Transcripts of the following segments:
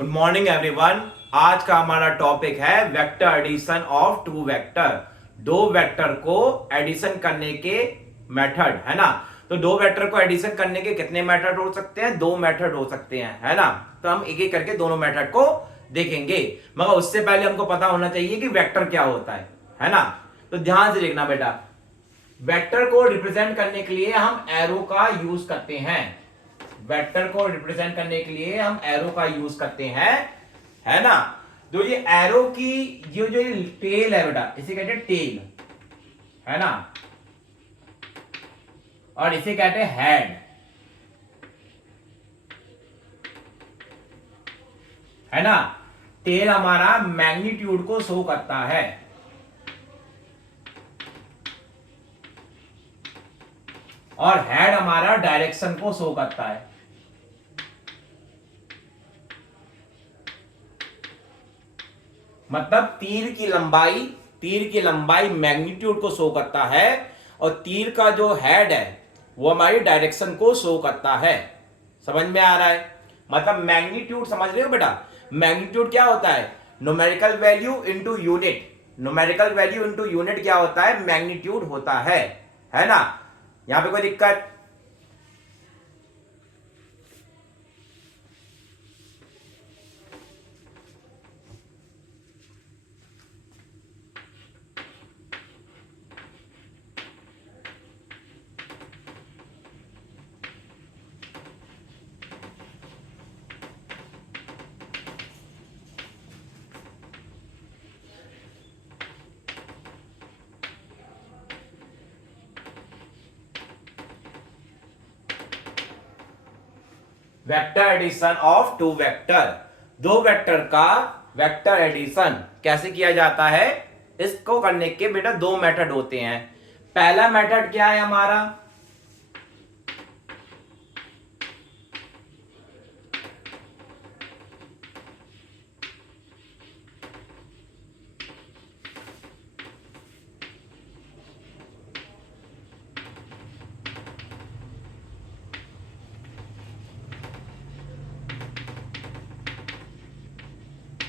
Good morning everyone. आज का हमारा टॉपिक है vector addition of two vector. दो वेक्टर को एडिशन करने के मेथड, है ना। तो दो वेक्टर को एडिशन करने के कितने मेथड हो सकते हैं? दो मेथड हो सकते हैं, है ना। तो हम एक एक करके दोनों मेथड को देखेंगे, मगर उससे पहले हमको पता होना चाहिए कि वेक्टर क्या होता है ना। तो ध्यान से देखना बेटा, वेक्टर को रिप्रेजेंट करने के लिए हम एरो का यूज करते हैं। वेक्टर को रिप्रेजेंट करने के लिए हम एरो का यूज करते हैं, है ना। तो ये एरो की जो जो टेल है बेटा, इसे कहते हैं टेल, है ना, और इसे कहते हैं हेड, है ना। टेल हमारा मैग्नीट्यूड को शो करता है, और हेड हमारा डायरेक्शन को शो करता है। मतलब तीर की लंबाई मैग्नीट्यूड को शो करता है, और तीर का जो हेड है वो हमारी डायरेक्शन को शो करता है। समझ में आ रहा है? मतलब मैग्नीट्यूड समझ रहे हो बेटा? मैग्नीट्यूड क्या होता है? Numerical value into unit. Numerical value into unit क्या होता है? मैग्नीट्यूड होता है ना। यहां पे कोई दिक्कत? Vector addition of two vector. दो वेक्टर का वेक्टर एडिशन कैसे किया जाता है? इसको करने के बेटा दो मेथड होते हैं। पहला मेथड क्या है हमारा?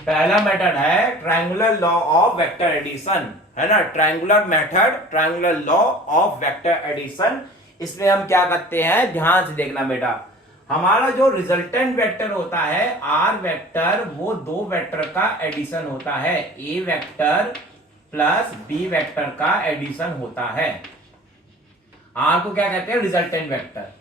पहला मेथड है triangular law of vector addition, है ना। Triangular method, triangular law of vector addition. इसमें हम क्या करते हैं, ध्यान से देखना बेटा। हमारा जो रिजल्टेंट वेक्टर होता है आर वेक्टर, वो दो वेक्टर का एडिशन होता है। ए वेक्टर प्लस बी वेक्टर का एडिशन होता है। आर को क्या कहते हैं? Resultant vector.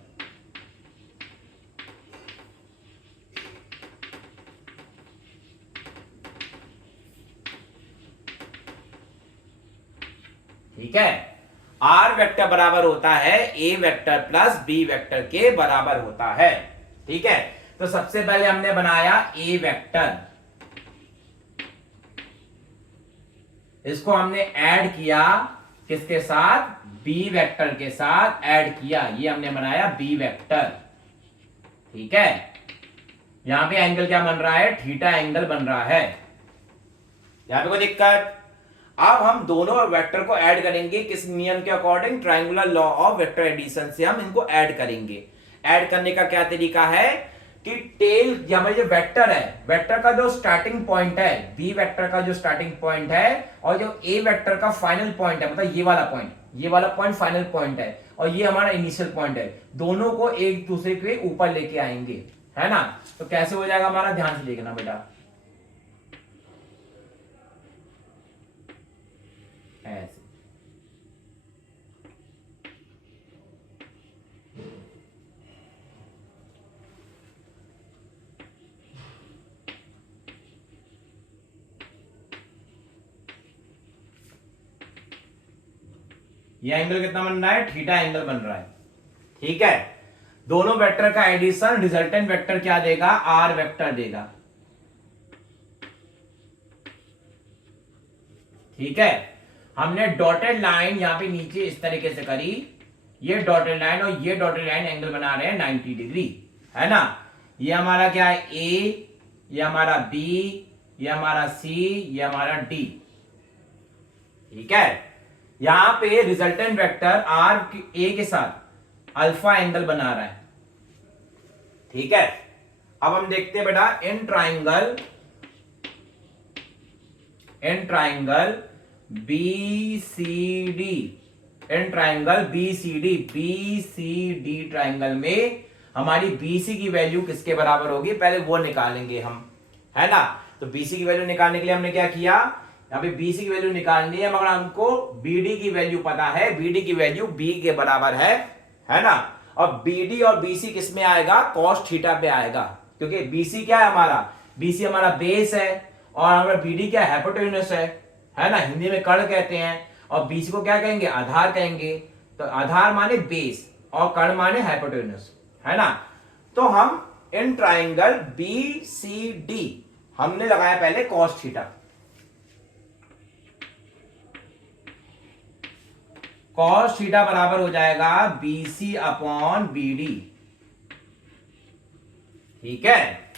ठीक है। आर वेक्टर बराबर होता है ए वेक्टर प्लस बी वेक्टर के बराबर होता है। ठीक है। तो सबसे पहले हमने बनाया ए वेक्टर, इसको हमने ऐड किया किसके साथ? बी वेक्टर के साथ ऐड किया, ये हमने बनाया बी वेक्टर। ठीक है। यहां पे एंगल क्या बन रहा है? थीटा एंगल बन रहा है। यहां पे कोई दिक्कत? अब हम दोनों वेक्टर को ऐड करेंगे किस नियम के according? Triangular law of vector addition से हम इनको ऐड करेंगे। ऐड करने का क्या तरीका है कि टेल हमारे जो वेक्टर है, वेक्टर का जो स्टार्टिंग पॉइंट है, बी वेक्टर का जो स्टार्टिंग पॉइंट है, और जो ए वेक्टर का फाइनल पॉइंट है, मतलब ये वाला पॉइंट फाइनल पॉइंट है, और ये हमारा इनिशियल पॉइंट है, दोनों को एक दूसरे के ऊपर लेके आएंगे, है ना। तो कैसे हो जाएगा हमारा? ध्यान से देखना बेटा। ऐसे ये एंगल कितना बन रहा है? थीटा एंगल बन रहा है। ठीक है। दोनों वेक्टर का एडिशन रिजल्टेंट वेक्टर क्या देगा? आर वेक्टर देगा। ठीक है। हमने डॉटेड लाइन यहां पे नीचे इस तरीके से करी, ये डॉटेड लाइन और ये डॉटेड लाइन एंगल बना रहे हैं 90 डिग्री, है ना। ये हमारा क्या है? ए, ये हमारा बी, ये हमारा सी, ये हमारा डी। ठीक है। यहां पे रिजल्टेंट वेक्टर आर ए के साथ अल्फा एंगल बना रहा है। ठीक है। अब हम देखते हैं बेटा in triangle B C D, in triangle B C D triangle में हमारी बीसी की वैल्यू किसके बराबर होगी, पहले वो निकालेंगे हम, है ना। तो बीसी की वैल्यू निकालने के लिए हमने क्या किया, यहाँ पे बीसी की वैल्यू निकालनी है, मगर हमको बीडी की वैल्यू पता है, बीडी की वैल्यू बी के बराबर है ना। और बीडी और बीसी किस में आएगा, कॉस थीटा पे आएगा, क्योंकि बीसी क्या है हमारा, बीसी हमारा बेस है, और हमारा बीडी क्या है, हाइपोटेन्यूस है ना, हिंदी में कर्ण कहते हैं, और बीसी को क्या कहेंगे, आधार कहेंगे। तो आधार माने बेस और कर्ण माने हाइपोटेन्यूस, है ना। तो हम in triangle B C D हमने लगाया पहले कॉस थीटा, कॉस थीटा बराबर हो जाएगा बीसी अपॉन बीडी, ठीक है।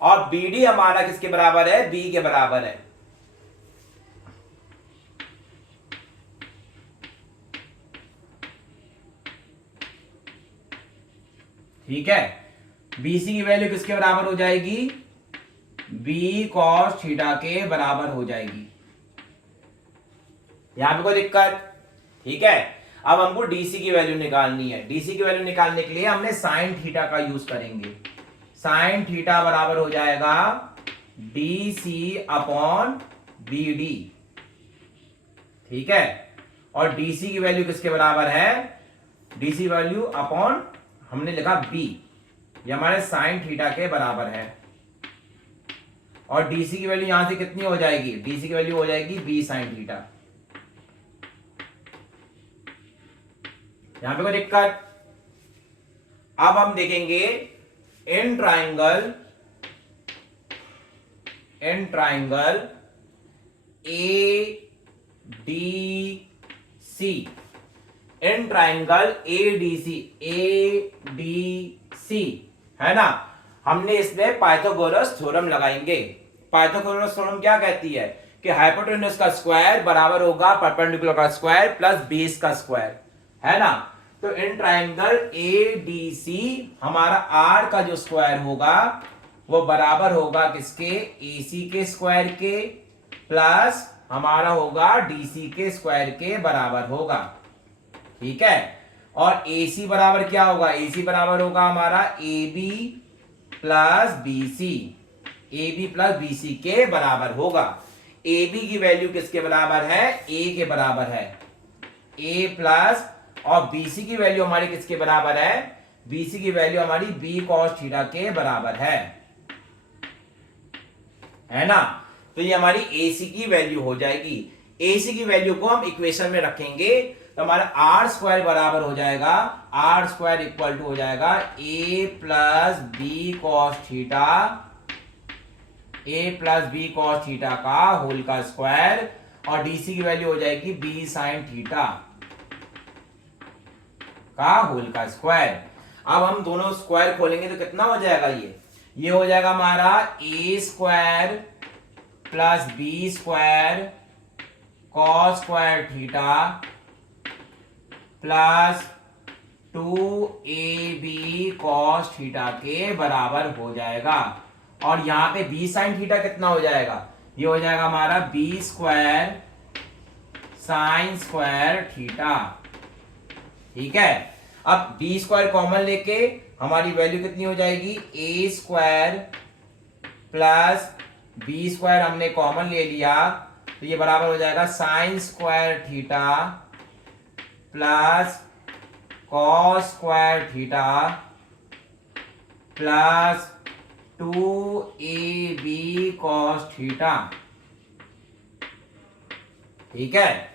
और बीडी हमारा किसके बराबर है, बी के बराबर है। ठीक है, बीसी की वैल्यू किसके बराबर हो जाएगी, बी कॉस थीटा के बराबर हो जाएगी। यहां पे कोई दिक्कत, ठीक है। अब हमको डीसी की वैल्यू निकालनी है, डीसी की वैल्यू निकालने के लिए हमने साइन थीटा का यूज करेंगे। साइन थीटा बराबर हो जाएगा डीसी अपॉन बीडी, ठीक है। और डीसी की वैल्यू किसके बराबर है, डीसी वैल्यू अपॉन हमने लिखा बी, ये हमारे साइन थीटा के बराबर है। और डीसी की वैल्यू यहां से कितनी हो जाएगी, डीसी की वैल्यू हो जाएगी बी साइन थीटा। यहां पे कोई दिक्कत। अब हम देखेंगे in triangle A D C, in triangle A D C, है ना। हमने इसमें पाइथागोरस थ्योरम लगाएंगे। पाइथागोरस थ्योरम क्या कहती है कि हाइपोटेन्यूस का स्क्वायर बराबर होगा परपेंडिकुलर का स्क्वायर प्लस बेस का स्क्वायर, है ना। तो इन ट्राइंगल ए डी सी हमारा आर का जो स्क्वायर होगा वो बराबर होगा किसके, एसी के स्क्वायर के प्लस हमारा होगा डीसी के स्क्वायर के बराबर होगा, ठीक है। और AC बराबर क्या होगा, AC बराबर होगा हमारा AB plus BC, AB plus BC के बराबर होगा। AB की वैल्यू किसके बराबर है, A के बराबर है, A प्लस, और BC की वैल्यू हमारी किसके बराबर है, BC की वैल्यू हमारी B cos थीटा के बराबर है ना। तो ये हमारी AC की वैल्यू हो जाएगी। AC की वैल्यू को हम इक्वेशन में रखेंगे तो हमारा आर स्क्वायर बराबर हो जाएगा, आर स्क्वायर इक्वल टू हो जाएगा ए प्लस बी कॉस थीटा, ए प्लस बी कॉस थीटा का होल का स्क्वायर, और डीसी की वैल्यू हो जाएगी बी साइन थीटा का होल का स्क्वायर। अब हम दोनों स्क्वायर खोलेंगे तो कितना हो जाएगा, ये हो जाएगा हमारा a square plus b square cos square theta plus 2ab cos theta के बराबर हो जाएगा। और यहां पे b sin थीटा कितना हो जाएगा, ये हो जाएगा हमारा b square sine square theta, ठीक है। अब b स्क्वायर कॉमन लेके हमारी वैल्यू कितनी हो जाएगी, a square plus b square हमने कॉमन ले लिया तो ये बराबर हो जाएगा sine square theta plus cos square theta plus 2ab cos theta, ठीक है।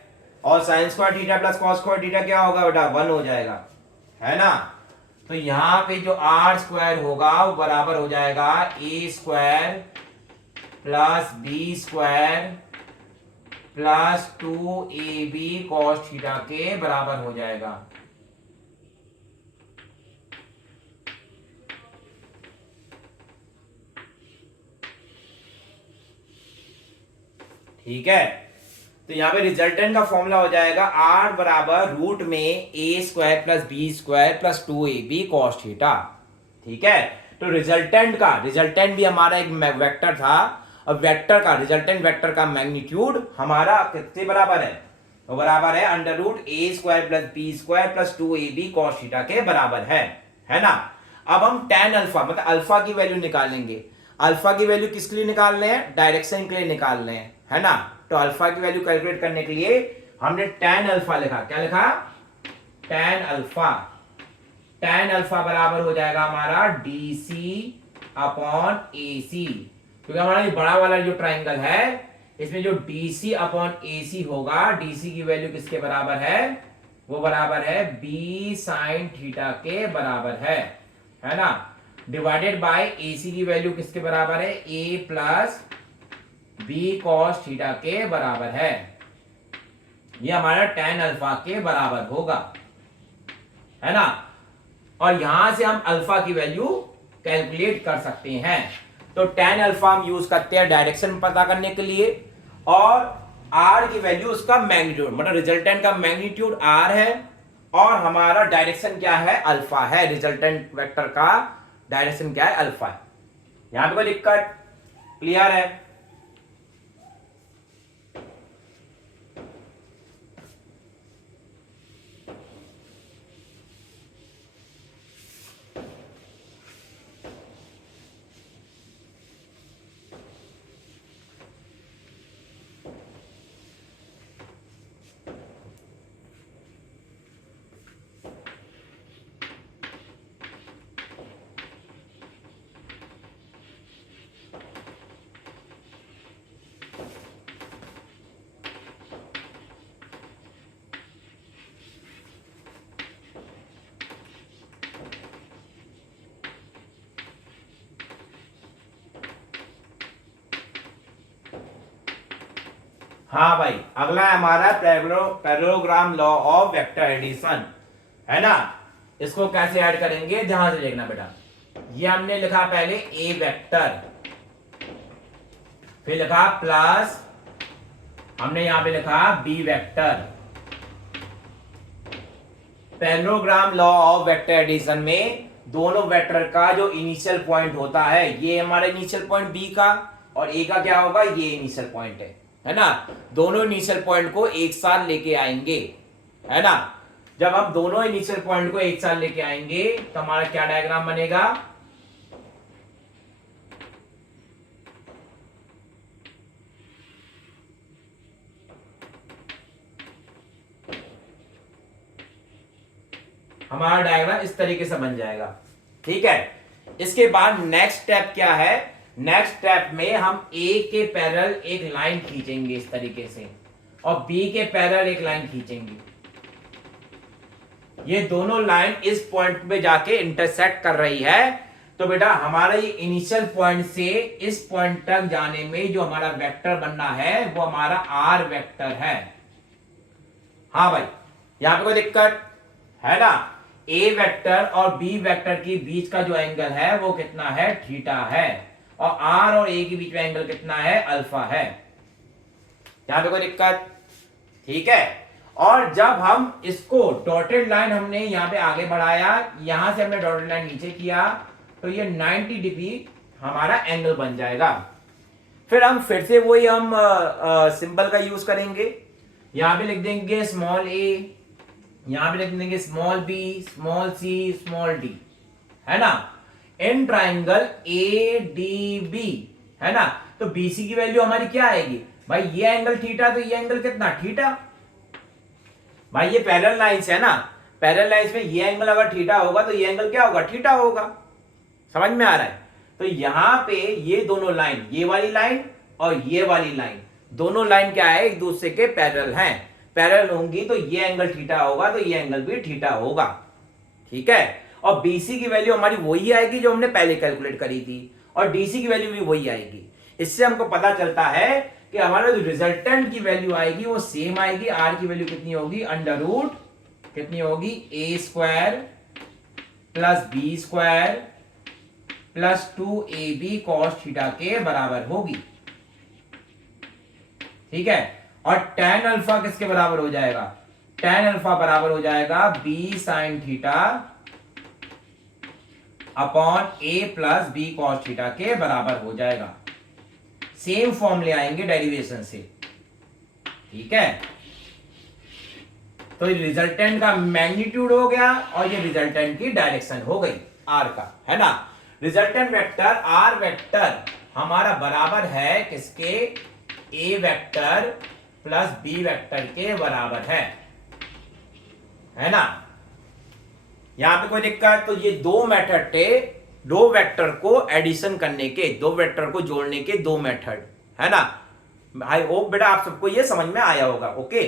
और sine square theta plus cos square theta क्या होगा बेटा, 1 हो जाएगा, है ना। तो यहां पे जो आर स्क्वायर होगा वो बराबर हो जाएगा a square plus b square plus 2ab cos theta के बराबर हो जाएगा, ठीक है। तो यहां पे रिजल्टेंट का फॉर्मूला हो जाएगा आर बराबर रूट में a square plus b square plus 2ab cos theta, ठीक है। तो रिजल्टेंट भी हमारा एक वेक्टर था। अब वेक्टर का रिजल्टेंट वेक्टर का मैग्नीट्यूड हमारा कितने बराबर है? तो बराबर है under root a square plus b square plus 2ab cos theta के बराबर है ना। अब हम tan अल्फा मतलब अल्फा की वैल्यू निकालेंगे। अल्फा की वैल्यू किसके लिए निकाल रहे हैं? डायरेक्शन के लिए निकाल रहे हैं, है ना। तो अल्फा की वैल्यू कैलकुलेट करने के लिए हमने tan अल्फा लिखा। क्या लिखा? tan alpha. tan अल्फा बराबर हो जाएगा हमारा DC अपॉन AC, क्योंकि हमारा ये बड़ा वाला जो ट्राइंगल है इसमें जो DC अपॉन AC होगा, DC की वैल्यू किसके बराबर है? वो बराबर है B साइन थीटा के बराबर है ना। डिवाइडेड बाय AC की वैल्यू किसके बराबर है? A plus B cos theta के बराबर है। ये हमारा tan अल्फा के बराबर होगा, है ना। और यहां से हम अल्फा की वैल्यू कैलकुलेट कर सकते हैं। तो tan अल्फा हम यूज करते हैं डायरेक्शन पता करने के लिए, और r की वैल्यू उसका मैग्नीट्यूड मतलब रिजल्टेंट का मैग्नीट्यूड r है, और हमारा डायरेक्शन क्या है? अल्फा है। रिजल्टेंट वेक्टर का डायरेक्शन क्या है? अल्फा है। यहां पे कोई दिक्कत? क्लियर है? हाँ भाई, अगला है हमारा parallelogram law of vector addition, है ना। इसको कैसे ऐड करेंगे ध्यान से देखना बेटा। ये हमने लिखा पहले ए वेक्टर, फिर लिखा प्लस हमने यहां पे लिखा B vector. Parallelogram law of vector addition में दोनों वेक्टर का जो इनिशियल पॉइंट होता है, ये हमारा इनिशियल पॉइंट बी का, और ए का क्या होगा? ये इनिशियल पॉइंट है ना। दोनों इनिशियल पॉइंट को एक साथ लेके आएंगे, है ना। जब हम दोनों इनिशियल पॉइंट को एक साथ लेके आएंगे तो हमारा क्या डायग्राम बनेगा? हमारा डायग्राम इस तरीके से बन जाएगा, ठीक है। इसके बाद नेक्स्ट स्टेप क्या है? नेक्स्ट स्टेप में हम A के पैरेलल एक लाइन खींचेंगे इस तरीके से, और B के पैरेलल एक लाइन खींचेंगे। ये दोनों लाइन इस पॉइंट पे जाके इंटरसेक्ट कर रही है। तो बेटा हमारा ये इनिशियल पॉइंट से इस पॉइंट तक जाने में जो हमारा वेक्टर बनना है वो हमारा R वेक्टर है। हाँ भाई, यहां पे कोई दिक्कत है ना। A वेक्टर और B वेक्टर के बीच का जो एंगल है वो कितना है? थीटा है। और R और A के बीच में एंगल कितना है? अल्फा है। यहां पे कोई दिक्कत? ठीक है। और जब हम इसको डॉटेड लाइन हमने यहां पे आगे बढ़ाया, यहां से हमने डॉटेड लाइन नीचे किया, तो ये 90 डिग्री हमारा एंगल बन जाएगा। फिर हम फिर से वही हम सिंबल का यूज करेंगे। यहां पे लिख देंगे स्मॉल a, यहां पे लिख देंगे small b, small c, small d, है ना। इन ट्राइंगल ADB, है ना। तो BC की वैल्यू हमारी क्या आएगी भाई? ये एंगल थीटा, तो ये एंगल कितना? थीटा। भाई ये पैरेलल लाइंस है ना, पैरेलल लाइंस में ये एंगल अगर थीटा होगा तो ये एंगल क्या होगा? थीटा होगा। समझ में आ रहा है? तो यहां पे ये दोनों लाइन, ये वाली लाइन और ये वाली लाइन, दोनों लाइन क्या है? एक दूसरे के पैरेलल हैं। पैरेलल होंगी तो ये एंगल थीटा होगा, तो ये एंगल भी थीटा होगा, ठीक है। और BC की वैल्यू हमारी वही आएगी जो हमने पहले कैलकुलेट करी थी, और DC की वैल्यू भी वही आएगी। इससे हमको पता चलता है कि हमारा जो रिजल्टेंट की वैल्यू आएगी वो सेम आएगी। R की वैल्यू कितनी होगी? अंडर रूट कितनी होगी? A square plus B square plus 2AB cos theta के बराबर होगी, ठीक है। और tan अल्फा किसके बराबर हो जाएगा? tan अल्फा बराबर हो जाएगा B साइन थीटा अपॉन ए प्लस बी कॉस थीटा के बराबर हो जाएगा। सेम फॉर्म ले आएंगे डेरिवेशन से, ठीक है। तो रिजल्टेंट का मैग्नीट्यूड हो गया और ये रिजल्टेंट की डायरेक्शन हो गई आर का, है ना। रिजल्टेंट वेक्टर आर वेक्टर हमारा बराबर है किसके, ए वेक्टर प्लस बी वेक्टर के बराबर है ना। यहां पे कोई दिक्कत, तो ये दो मेथड थे, दो वेक्टर को एडिशन करने के, दो वेक्टर को जोड़ने के दो मेथड, है ना। आई होप बेटा आप सबको ये समझ में आया होगा। ओके।